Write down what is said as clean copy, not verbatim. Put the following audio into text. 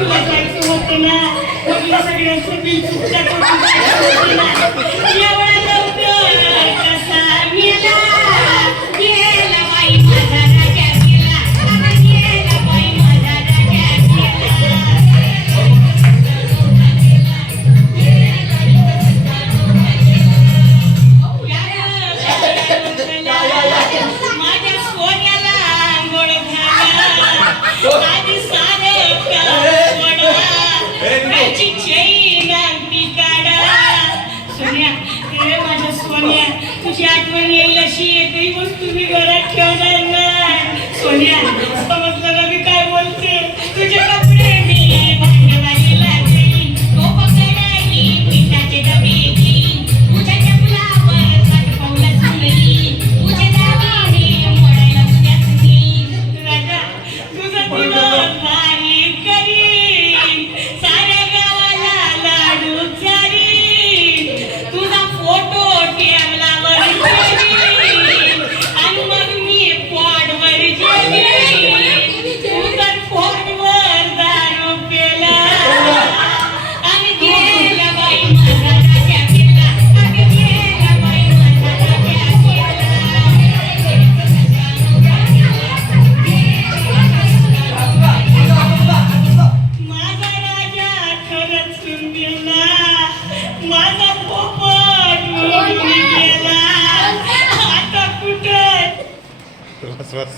तुला जायचं होतं ना, आपल्या सगळ्यांचं बिल चुकता करून जायचं होतं ना. एवढा लवकर कसा गेला? गेला बाई माझा राजा गेला, गेला बाई माझा राजा गेला. माझ्या सोन्याला आंघोळ घाला, आधी सारं काम सोडवा, त्याची चैन अंगठी काढा. सोन्या, हे माझ्या सोन्या, तुझी आठवण येईल अशी एकही वस्तू मी घरात ठेवणार नाही. सोन्या, समजलं ना मी काय बोलते? तुझे कपडे मी भांडवालीला देईन, तो पकडाई पिठाचे डबे घेईन, तुझ्या चपलावर पाऊला सुरई, तुझे दागिने मोडायला उद्याच घेईन. राजा, तुझं दिवस भारी करीन, साऱ्या गावाला लाडू चारीन, तुझा फोटो टेबलावर ठेवीन आणि मग मी पोटवर जेवीन. तू तर पोटवर दारू पेला आणि गेला बाई माझा राजा गेला, आणि गेला बाई माझा राजा गेला. माझा राजा खरंच गेला, माझा पोपट उडून गेला. आता कुठं? बस बस.